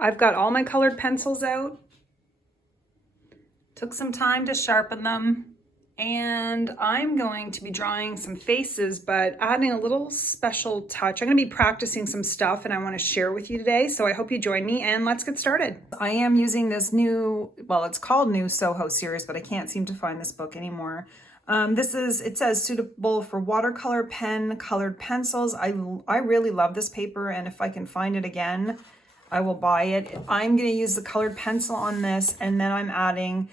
I've got all my colored pencils out. Took some time to sharpen them. And I'm going to be drawing some faces, but adding a little special touch. I'm going to be practicing some stuff and I want to share with you today. So I hope you join me and let's get started. I am using this new, well, it's called New Soho series, but I can't seem to find this book anymore. It says suitable for watercolor pen, colored pencils. I really love this paper, and if I can find it again, I will buy it. I'm going to use the colored pencil on this, and then I'm adding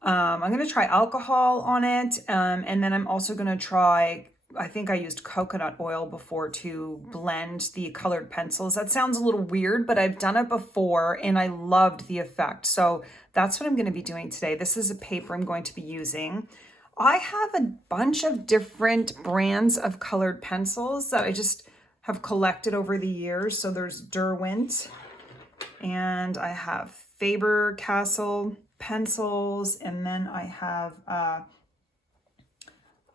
I'm going to try alcohol on it, and then I'm also going to try, I think I used coconut oil before to blend the colored pencils. That sounds a little weird, but I've done it before and I loved the effect. So that's what I'm going to be doing today. This is a paper I'm going to be using. I have a bunch of different brands of colored pencils that I just have collected over the years. So there's Derwent, and I have Faber-Castell pencils, and then I have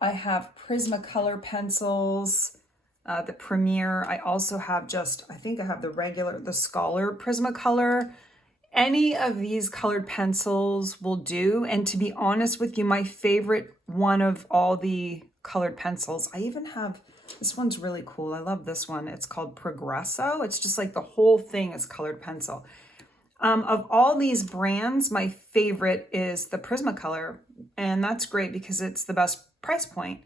Prismacolor pencils, the Premier. I also have I think I have the Scholar Prismacolor. Any of these colored pencils will do, and to be honest with you, my favorite one of all the colored pencils, I even have, this one's really cool. I love this one. It's called Progresso. It's just like the whole thing is colored pencil. Of all these brands, my favorite is the Prismacolor, and that's great because it's the best price point.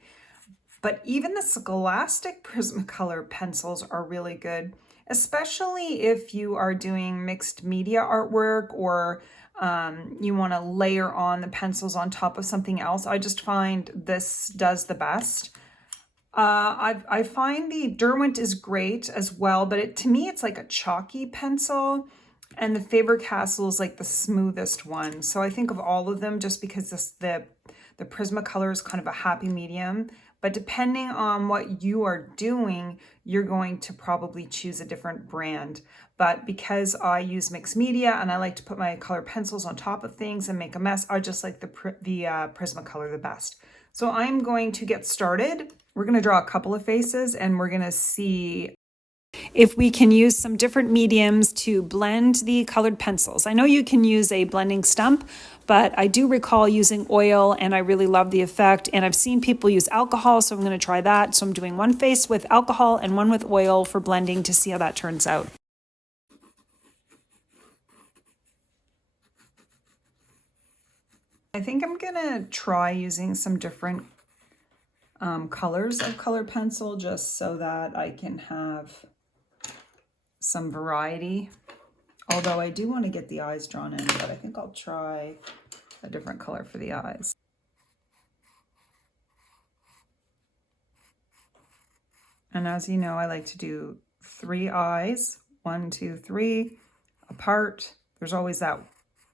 But even the Scholastic Prismacolor pencils are really good, especially if you are doing mixed media artwork or you want to layer on the pencils on top of something else. I just find this does the best. I find the Derwent is great as well, but to me, it's like a chalky pencil. And the Faber-Castell is like the smoothest one. So I think of all of them just because the Prismacolor is kind of a happy medium. But depending on what you are doing, you're going to probably choose a different brand. But because I use mixed media and I like to put my colored pencils on top of things and make a mess, I just like the Prismacolor the best. So I'm going to get started. We're going to draw a couple of faces and we're going to see if we can use some different mediums to blend the colored pencils. I know you can use a blending stump, but I do recall using oil and I really love the effect. And I've seen people use alcohol, so I'm going to try that. So I'm doing one face with alcohol and one with oil for blending to see how that turns out. I think I'm going to try using some different colors of colored pencil just so that I can have some variety, although I do want to get the eyes drawn in, but I think I'll try a different color for the eyes. And as you know, I like to do 3 eyes, 1, 2, 3 apart. There's always that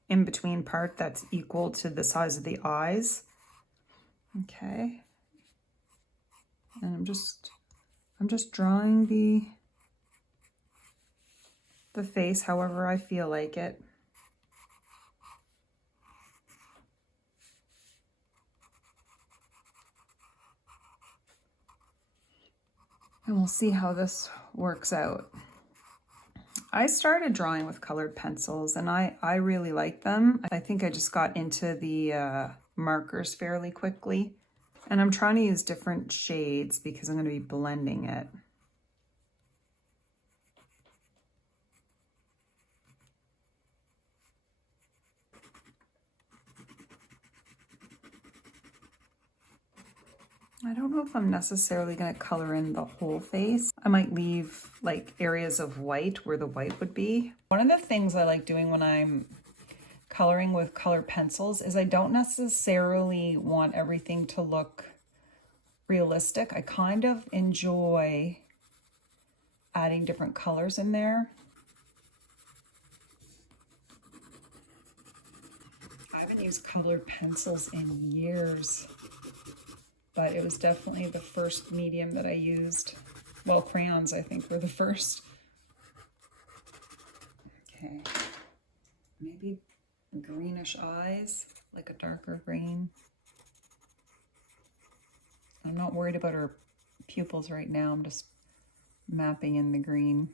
in-between part that's equal to the size of the eyes. Okay, and I'm just drawing the face however I feel like it. And we'll see how this works out. I started drawing with colored pencils and I really like them. I think I just got into the markers fairly quickly. And I'm trying to use different shades because I'm going to be blending it. I don't know if I'm necessarily going to color in the whole face. I might leave like areas of white where the white would be. One of the things I like doing when I'm coloring with colored pencils is I don't necessarily want everything to look realistic. I kind of enjoy adding different colors in there. I haven't used colored pencils in years, but it was definitely the first medium that I used. Well, crayons, I think, were the first. Okay, maybe greenish eyes, like a darker green. I'm not worried about her pupils right now. I'm just mapping in the green.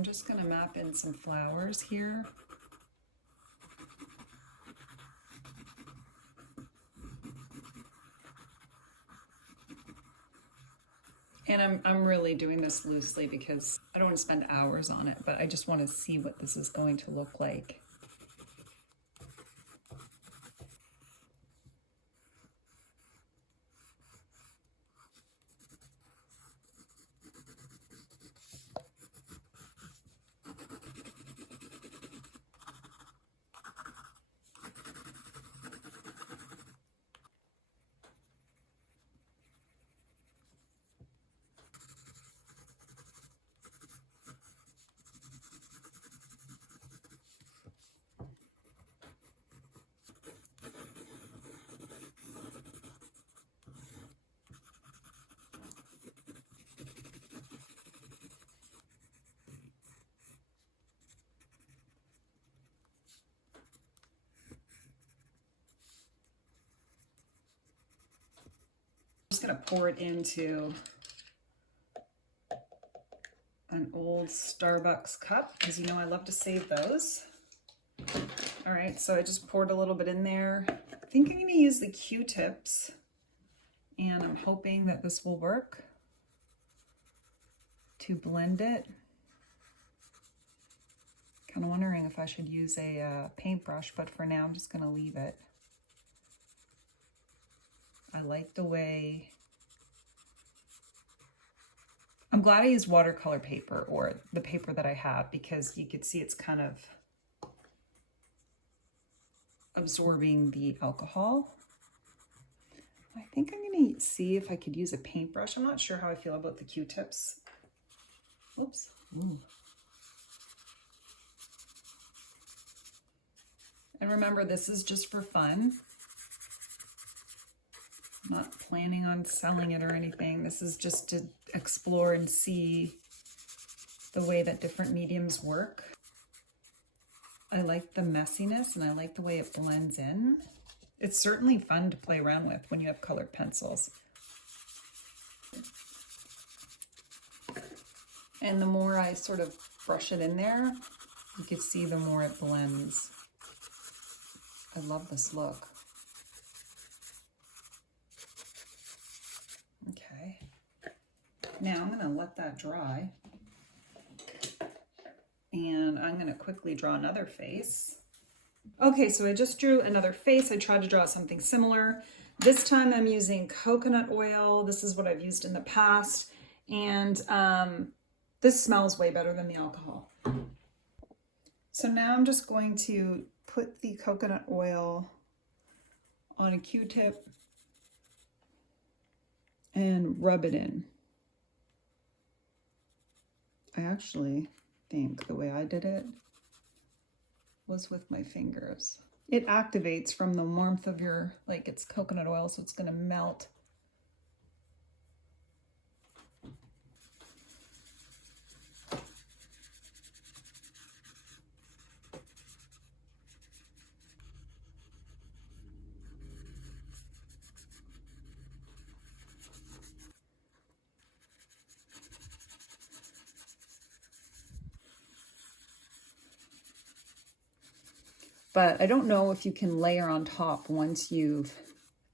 I'm just going to map in some flowers here. And I'm really doing this loosely because I don't want to spend hours on it, but I just want to see what this is going to look like. I'm just going to pour it into an old Starbucks cup because you know I love to save those. All right, so I just poured a little bit in there. I think I'm going to use the Q-tips, and I'm hoping that this will work to blend it. Kind of wondering if I should use a paintbrush, but for now I'm just going to leave it. I like the way, I'm glad I used watercolor paper or the paper that I have because you could see it's kind of absorbing the alcohol. I think I'm going to see if I could use a paintbrush. I'm not sure how I feel about the Q-tips. Oops. Ooh. And remember, this is just for fun. I'm not planning on selling it or anything. This is just to explore and see the way that different mediums work. I like the messiness and I like the way it blends in. It's certainly fun to play around with when you have colored pencils. And the more I sort of brush it in there, you can see the more it blends. I love this look. Okay. Now I'm going to let that dry. And I'm going to quickly draw another face. Okay, so I just drew another face. I tried to draw something similar. This time I'm using coconut oil. This is what I've used in the past. And this smells way better than the alcohol. So now I'm just going to put the coconut oil on a Q-tip and rub it in. I actually think the way I did it was with my fingers. It activates from the warmth of your, like it's coconut oil, so it's gonna melt. But I don't know if you can layer on top once you've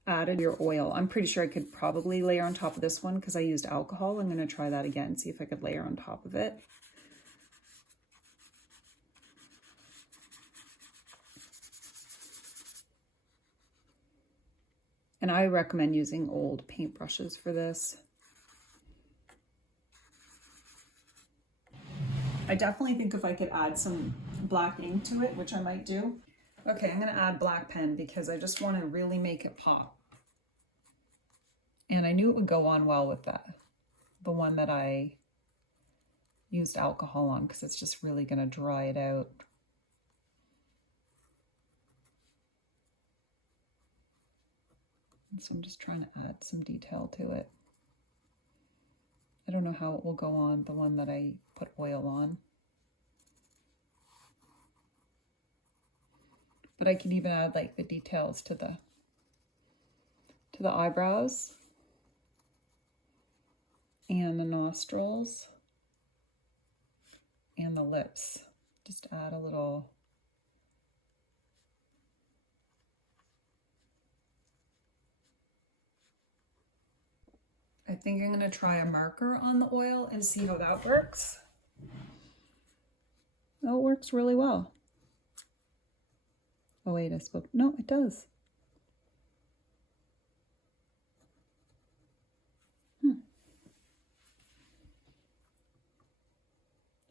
added your oil. I'm pretty sure I could probably layer on top of this one because I used alcohol. I'm going to try that again, see if I could layer on top of it. And I recommend using old paintbrushes for this. I definitely think if I could add some black ink to it, which I might do. Okay, I'm going to add black pen because I just want to really make it pop. And I knew it would go on well with that, the one that I used alcohol on, because it's just really going to dry it out. And so I'm just trying to add some detail to it. I don't know how it will go on the one that I put oil on. But I can even add like the details to the eyebrows and the nostrils and the lips. Just add a little. I think I'm going to try a marker on the oil and see how that works. Oh, it works really well. Oh wait, I spoke. No, it does.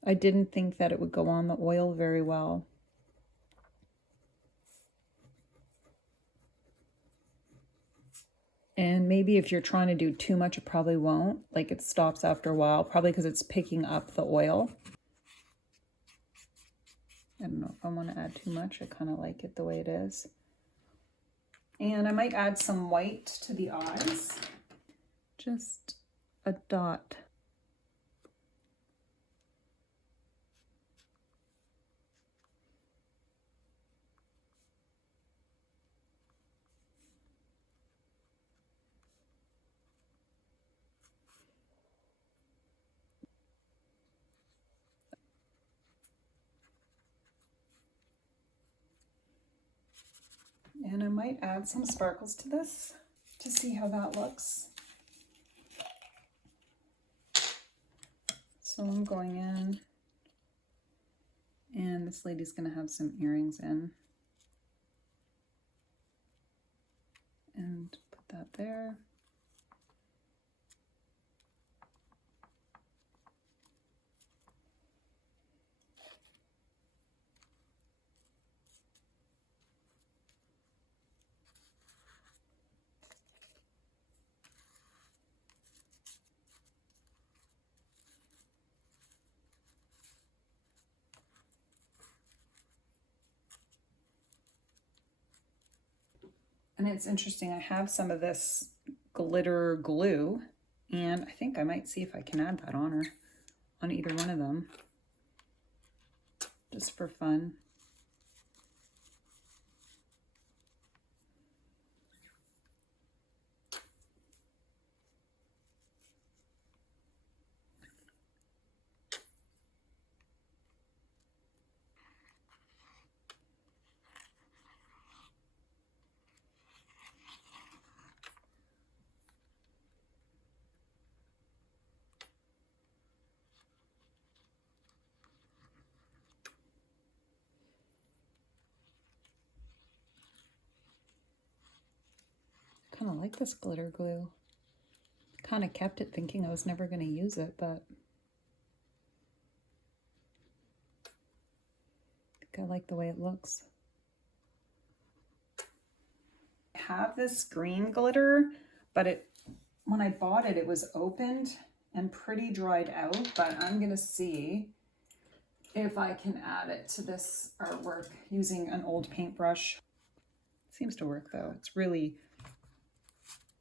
I didn't think that it would go on the oil very well. And maybe if you're trying to do too much, it probably won't. Like it stops after a while, probably because it's picking up the oil. I don't know if I want to add too much. I kind of like it the way it is. And I might add some white to the eyes. Just a dot. And I might add some sparkles to this to see how that looks. So I'm going in, and this lady's gonna have some earrings in. And put that there. And it's interesting, I have some of this glitter glue, and I think I might see if I can add that on her, on either one of them, just for fun. Kind of like this glitter glue. Kind of kept it thinking I was never going to use it, but I think I like the way it looks. I have this green glitter, but when I bought it, it was opened and pretty dried out, but I'm going to see if I can add it to this artwork using an old paintbrush. Seems to work though. It's really,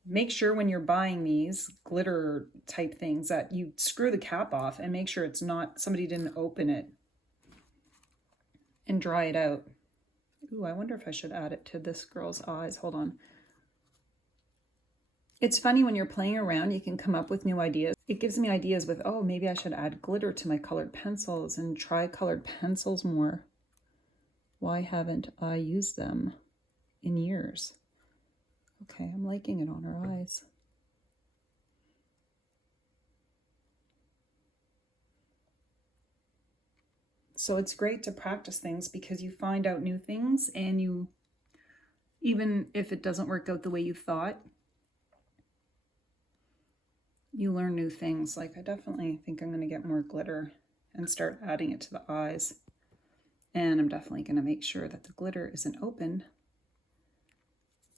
make sure when you're buying these glitter type things that you screw the cap off and make sure it's not, somebody didn't open it and dry it out. Ooh, I wonder if I should add it to this girl's eyes. Hold on. It's funny when you're playing around, you can come up with new ideas. It gives me ideas with, oh, maybe I should add glitter to my colored pencils and try colored pencils more. Why haven't I used them in years? Okay, I'm liking it on her eyes. So it's great to practice things because you find out new things, and you, even if it doesn't work out the way you thought, you learn new things. Like I definitely think I'm going to get more glitter and start adding it to the eyes. And I'm definitely going to make sure that the glitter isn't open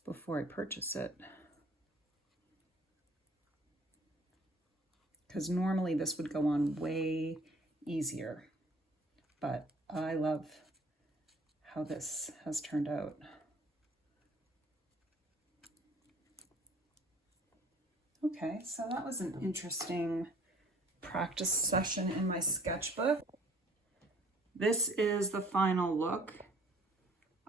before I purchase it. Because normally this would go on way easier. But I love how this has turned out. Okay, so that was an interesting practice session in my sketchbook. This is the final look.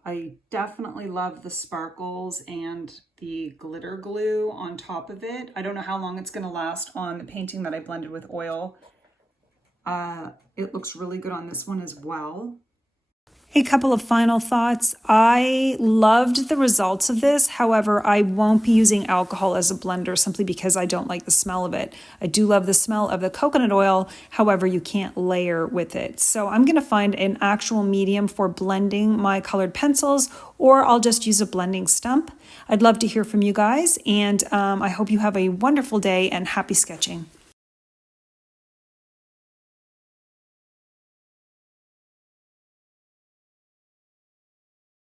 I definitely love the sparkles and the glitter glue on top of it. I don't know how long it's going to last on the painting that I blended with oil. It looks really good on this one as well. A couple of final thoughts. I loved the results of this. However, I won't be using alcohol as a blender simply because I don't like the smell of it. I do love the smell of the coconut oil. However, you can't layer with it. So I'm going to find an actual medium for blending my colored pencils, or I'll just use a blending stump. I'd love to hear from you guys, and I hope you have a wonderful day and happy sketching.